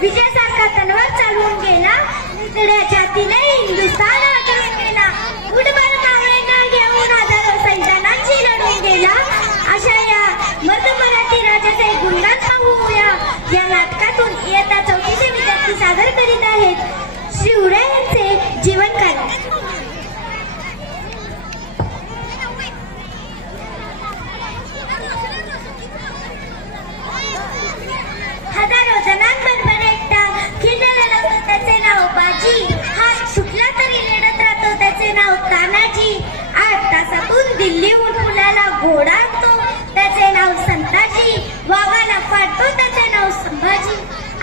विजयासारखा तलवार चालवून गेला, नितड्या छातीने हिंदुस्थान आक्रमण केला, उडबल कावळ्यांना घेऊन हजारो सैतानांशी लढून गेला. अशा या मर्द मराठी राजाचे गुणगान पाहूया. या नाटकातून इयत्ता 4चे विद्यार्थी सादर करीत आहेत शिवरायांचे जीवन कार्य. हजारो जणांबरोबर एकटा खिंडायला लागतो त्याचे नाव बाजी. हात सुटला तरी लढत राहतो त्याचे नाव तानाजी. 8 तासातून दिल्लीहून मुलाला घोडा आणतो त्याचे नाव संताजी. वाघाला फाडतो त्याचे नाव संभाजी.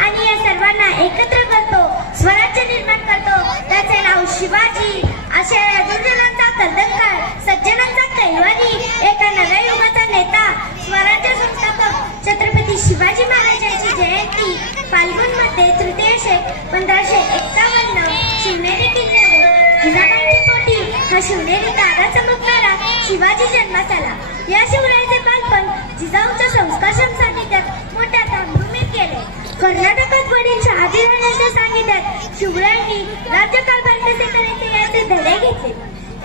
आणि या सर्वांना एकत्र करतो, स्वराज्य निर्माण करतो त्याचे नाव शिवाजी. अशा या दुर्जनांचा कल्दनकार, सज्जनांचा कैवारी, एका नव्या युगाचा नेता, स्वराज्य संस्थापक छत्रपती शिवाजी महाराजांची जयंती फाल्गुन मध्ये तृतीय शक 1551 शिवनेरी किल्ल्यावर जिजाबाईंच्या पोटी हा शिवनेरी तारा चमकणारा शिवाजी जन्मास आला. या शिवरायाचे बालपण जिजाऊच्या संस्कारांसाठी तर मोठ्या धामधुमीत केले. कर्नाटकात वडील शहाजीराजांच्या सानिध्यात शिवरायांनी राज्यकारभार कसे करायचे याचे धडे घेतले.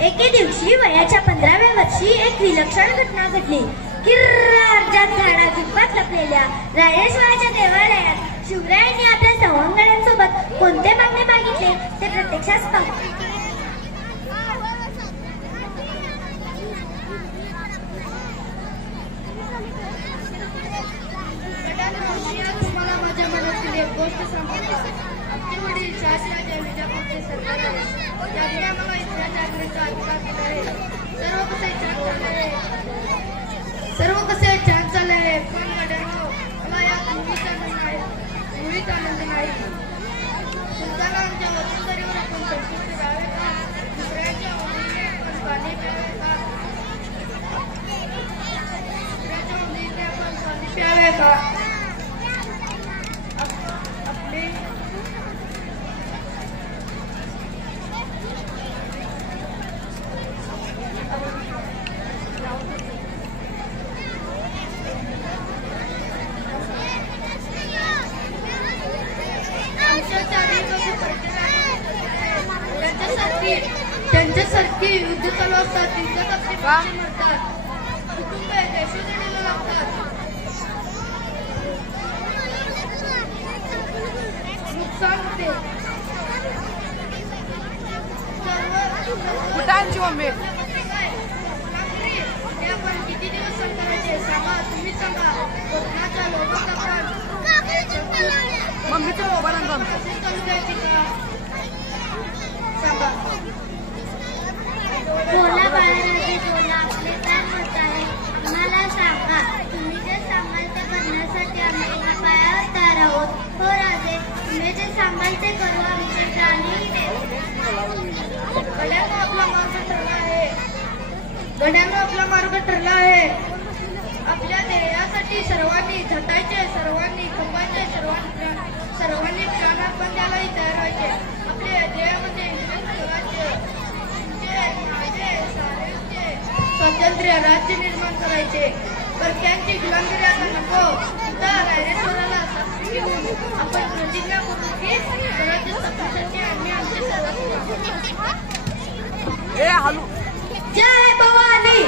एके दिवशी वयाच्या 15व्या वर्षी एक विलक्षण घटना घडली. किर्रार्जात झाडा झुडपात लपलेल्या रायरेश्वराच्या देवालयात शिवरायांनी आपल्या सवंगड्यांसोबत कोणते मागणे मागितले ते प्रत्यक्षात पाहू. तुम्हाला माझ्या मनातील एक गोष्ट सांगतो. आमचे वडील शहाजीराजे विजापूरचे सरदार आहेत. त्यांनी आम्हाला इथल्या चाकरीचा अधिकार दिला आहे. सर्व कसे छान चालले आहे. पण गड्यांनो, मला यात मुळीच आनंद नाही. सुलताना आमच्या वसुंधरीवर आपण संतुष्ट राहावे का? दुसऱ्याच्या ओळीने आपण पाणी प्यावे का? दुसऱ्याच्या ओळीने आपण पाणी प्यावे का? त्यांच्यासारखी युद्ध चालू असतात, त्यांच्यात आपली माणसे मरतात, कुटुंब देशोधडीला लागतात, नुकसान होते. आपण किती दिवस सहन करायचे सांगा, तुम्ही सांगा. कोरोनाच्या लोकांचा मम्मीचं मोबाईल चालू द्यायची का सांगा. बोला बाळराजे बोला, आपले काय मत आहे आम्हाला सांगा. तुम्ही जे सांगाल ते करण्यासाठी आम्ही एका पायावर तयार आहोत. हो राजे, तुम्ही जे सांगाल ते करू, आमचे प्राणही देऊ. गड्यानं आपला मार्ग ठरला आहे. गड्यानं आपला मार्ग ठरला आहे. आपल्या ध्येयासाठी सर्वांनी झटायचे, सर्वांनी खपायचे, सर्वांनी प्राणार्पण द्यायलाही तयार व्हायचे. आपल्या ध्येयामध्ये स्वातंत्र्य राज्य निर्माण करायचे. परक्यांची गुलामगिरी आता नको. तर रायरेश्वराला साक्षी घेऊन आपण प्रतिज्ञा करू की स्वराज्य स्थापनेसाठी आम्ही आमचे सर्वस्व. जय भवानी,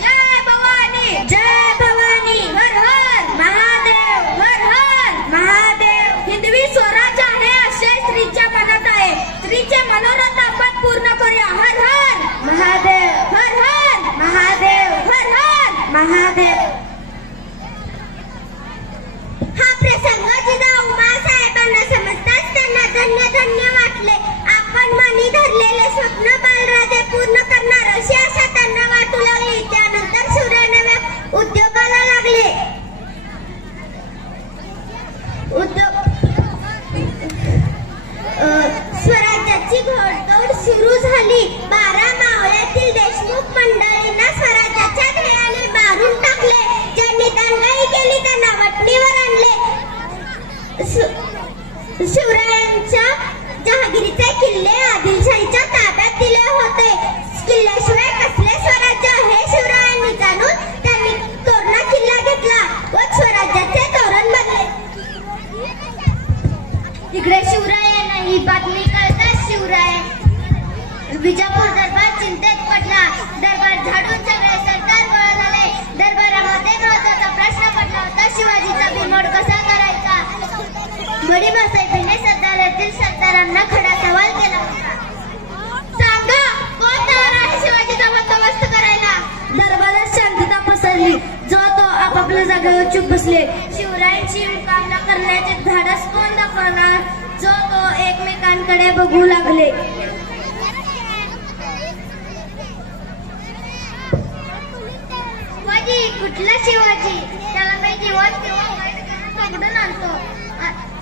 जय भवानी, जय भवानी. हर हर महादेव, हर हर महादेव. हिंदवी स्वराज्य आहे असे स्त्रीच्या मनात आहे. स्त्रीचे मनोरथ आपण पूर्ण करूया. हर हर महादेव, हर हर महादेव, हर हर महादेव. हा प्रसंग जिजाऊ माँसाहेबांना समजताच त्यांना धन्य धन्य वाटले. आपण मनी धरलेले स्वप्न बाळराजे पूर्ण करणार अशी आशा त्यांना वाटू लागली. त्यानंतर शिवराय नव्या उद्योगाला लागले. स्वराज्याची घोडदौड सुरू झाली. 12 मावळ्यातील देशमुख मंडळींना स्वराज्याच्या ध्येयाने मारून टाकले. ज्यांनी दंगाई केली त्यांना वटणीवर आणले. शिवरायांच्या जहागिरीचे किल्ले आदिलशाहीच्या ताब्यात दिले होते. किल्ल्याशिवाय कसले स्वराज्य हे शिवरायांनी जाणून त्यांनी तोरणा किल्ला घेतला व स्वराज्याचे तोरण बनले. त्यांना खडा सवाल केला होता. सांगा, कोण तयार आहे शिवाजीचा बंदोबस्त करायला? दरबारात शांतता पसरली. जो तो आपापल्या जागेवर चुप बसले. शिवरायांची मुकाबला करण्याचे धाडस कोण दाखवणार? जो तो एकमेकांकडे बघू लागले. शिवाजी, कुठला शिवाजी? त्याला काही जीवन किंवा पकडून आणतो.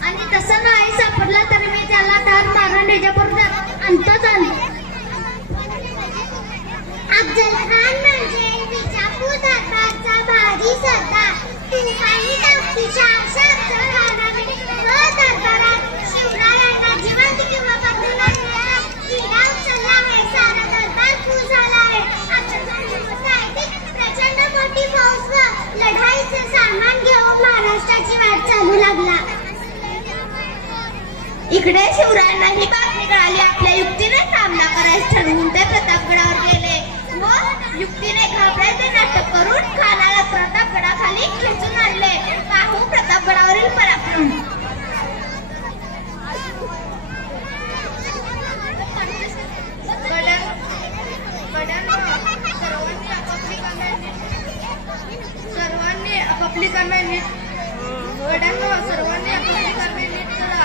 आणि तसं नाही सापडला तर मी त्याला ठार मारून त्याच्याबरोबर आणतोच आणतो. अफजल खान म्हणजे विजापूर दरबारचा भारी सरदार. तुफानी ताकदीच्या अशा अफजल खानाने दरबारात शिवरायांना जिवंत किंवा पकडून आणण्याचा किडा उचलला आहे. सारा दरबार खुश झाला आहे. अफजल खान प्रचंड मोठी फौज व लढाईचे सामान घेऊन महाराष्ट्राची वाट चालू लागला. इकडे शिवरायांना ही बातमी कळाली. आपल्या युक्तीने सामना करायचं ठरवून ते प्रतापगडावर गेले व युक्तीने घाबरायचे नाटक करून खानाला प्रतापगडाखाली खेचून आणले. पाहू प्रतापगडावरील पराक्रम. सर्वांनी आपापली कामे नीट करा.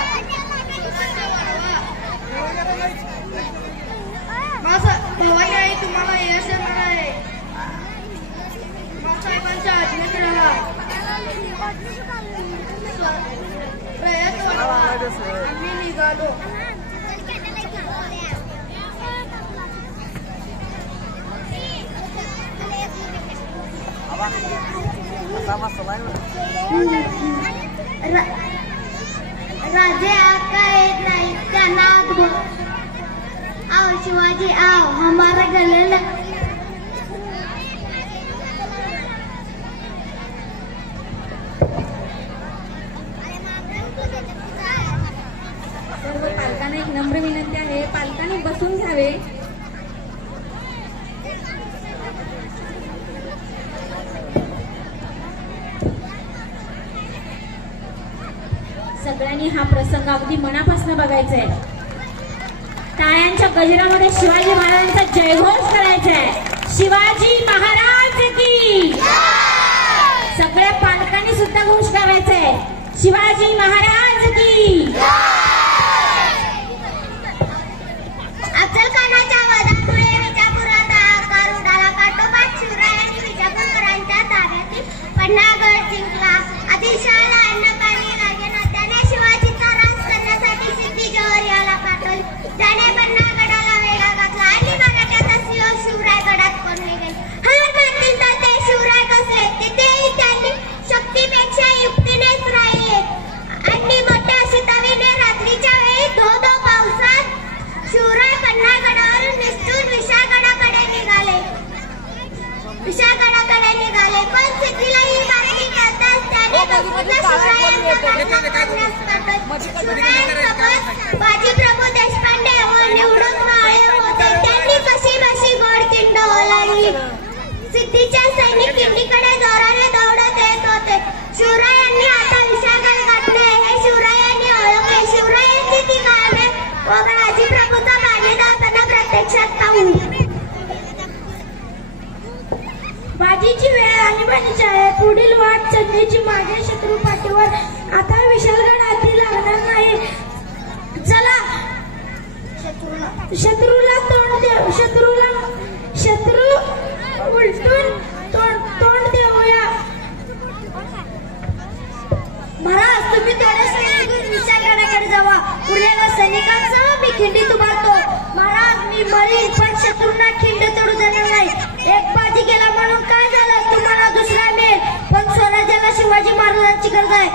भवानी आई तुम्हाला यश येणार आहे. साहेबांच्या आज्ञेत राहा. प्रयत्न वाढवा. आम्ही निघालो. राजे आका येत नाही त्यांना आओ शिवाजी आओ हमारा गले लग. सर्व पालकांना एक नम्र विनंती आहे, पालकांनी बसून घ्यावे. सगळ्यांनी हा प्रसंग अगदी मनापासून बघायचा आहे. टाळ्यांच्या गजरामध्ये शिवाजी महाराजांचा जयघोष करायचा आहे. शिवाजी महाराज की. सगळ्या पालकांनी सुद्धा घोष करायचा आहे. शिवाजी महाराज की. अफजल खानाच्या वधामुळे विजापुरात हाहाकार उडाला. काठोकाठ शिवरायांनी विजापूरकरांच्या ताब्यातील पन्हागड जिंकला. आदिलशहाला अन्न पाणी लागेना. त्याने शिवाजीचा राज करण्यासाठी सिद्धी जोहर याला पाठवले. त्याने पन्हागडाला वेढा घातला आणि मराठ्याचा सिंह शिवराय गडात कोंडले गेले. हार मानतील तर ते शिवराय कसले. तिथेही त्यांनी शक्तीपेक्षा युक्तीनेच राहिले आणि मोठ्या शितावीने रात्रीच्या वेळी धो धो पावसात शिवराय पन्हागडावरून निसटून विशाळगडाकडे निघाले. पण सिद्धीला ही बातमी कळताच त्याने बाजीप्रभू देशपांडे व निवडून माळे होते. त्यांनी कशी बशी गोड किंड ओलांडली. सिद्धीचे सैनिक किंडीकडे जोराने दौडत येत होते. शिवरायांनी आता विशाळगड गाठले हे शिवरायांनी ओळखले. शिवरायांची ती कामे व बाजीप्रभूचा बाजी धावताना प्रत्यक्षात पाहू. बाजीची वेळ आणीबाणीची आहे. पुढील वाट चढण्याची माझ्या शत्रू पाठीवर आता विशाळगड हाती लागणार नाही. चला शत्रूला तोंड देऊ. शत्रू उलटून तोंड देऊया. महाराज तुम्ही थोडे सैनिक विशाळगडाकडे जावा. उरलेल्या सैनिकांसह मी खिंडीत उभारतो. महाराज मी मरीन पण शत्रूंना खिंड तोडू देणार नाही. एक बाजी गेला म्हणून काय झालं, तुम्हाला दुसरा मिळेल. पण स्वराज्याला शिवाजी महाराजांची गरज आहे.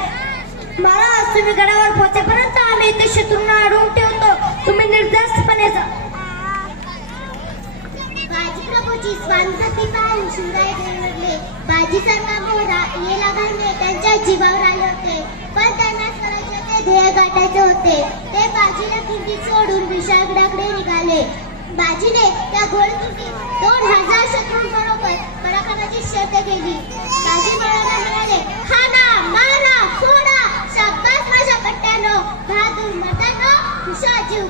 महाराज तुम्ही गडावर पोहोचेपर्यंत आम्ही इथे शत्रूंना अडवून ठेवतो. तुम्ही निर्धास्तपणे जा. बाजीप्रभूची स्वांतती पाहून शिवराय गडबडले. बाजीसारखा मोहरा येला घालणे त्यांच्या जीवावर आले होते. पण त्यांना स्वराज्याचे ध्येय गाठायचे होते. ते बाजीला खिंडीत सोडून विशाळगडाकडे निघाले. बाजीने त्या घोडखिंडीत 2000 शत्रूंबरोबर पराक्रमाची शर्थ केली. बाजी म्हणाले, खाना मारा फोडा. शाबास माझ्या पट्ट्यानो, बहादूर मर्दानो, हुशार जीव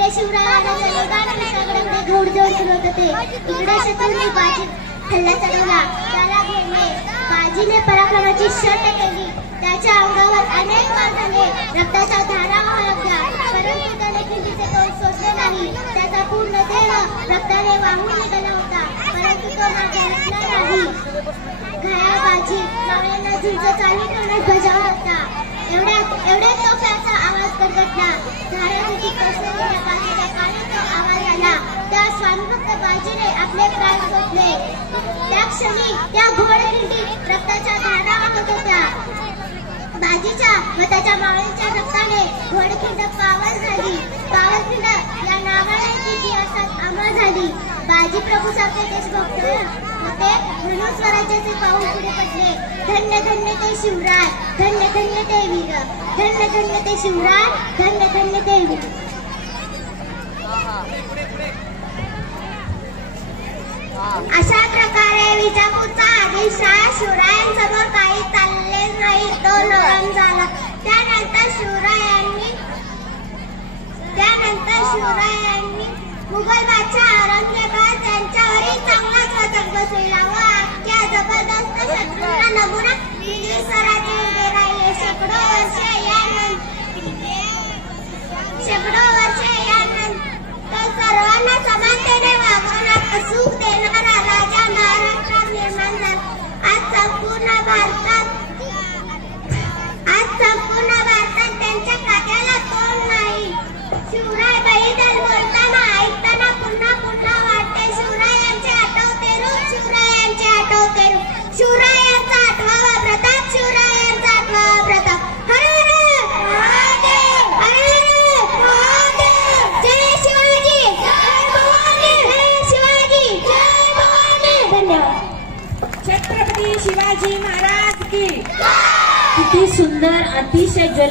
इकडे शिवरायाला जलोगानकडे घोडदौड सुरू होते. इकडे शत्रूंनी बाजी हल्ला चढवला. त्याला घेरले. बाजीने पराक्रमाची शर्त केली. त्याच्या अंगावर अनेक वार झाले. रक्ताच्या धारा वाहल्या. परंतु त्याने खिंडीचे तोंड सोडले नाही. त्याचा पूर्ण देह रक्ताने वाहून निघाला होता, परंतु तो मागे हटला नाही. घायाळ बाजी मावळ्यांना झुंज चालू ठेवण्यास बजावत होता. एवढ्यात तोफ्याचा आवाज गडगडला. धारातीत कोसळलेल्या बाजीच्या कानात तो आवाज आला. त्या स्वामीभक्त बाजीने आपले प्राण सोडले. त्या क्षणी त्या घोडखिंडीत रक्ताच्या धारा वाहत होत्या. बाजीच्या व त्याच्या मावळ्यांच्या रक्ताने घोडखिंड पावन झाली. पावनखिंड या नावाने इतिहासात अमर झाली. बाजी प्रभू सारखे देशभक्त होते म्हणून स्वराज्याचे पाऊल पुढे पडले. धन्य धन्य ते शिवराय, धन्य धन्य ते वीर, धन्य धन्य ते शिवराय, धन्य धन्य ते वीर. अशा प्रकारे विजापूरचा आदिलशाह शिवरायांसमोर काही चालले नाही, तो नरम झाला. त्यानंतर शिवरायांनी मुघल बादशाह औरंगजेबाद यांच्यावरही चांगलाच वचक बसविला व अख्ख्या जबरदस्त शत्रूंना नमुना दिल्ली स्वराज्य उभे राहिले. शेकडो वर्षे यानंतर सर्वांना समानतेने वागवणारा सुख देणारा राजा महाराष्ट्रात निर्माण झाला. आज संपूर्ण भारतात त्यांच्या काट्याला तोड नाही. शिवराय बलिदान बोलताना ऐकताना पुन्हा पुन्हा वाटते. शिवरायांचे आठवते रूप, शिवरायांचे आठवते रूप. शिवरायांचा आठवावा प्रताप, शिवरायांचा आठवावा प्रताप. हर हर महादेव, हर हर महादेव. जय शिवाजी, जय भवानी, जय शिवाजी, जय भवानी. धन्यवाद. छत्रपती शिवाजी महाराज की. किती सुंदर, अतिशय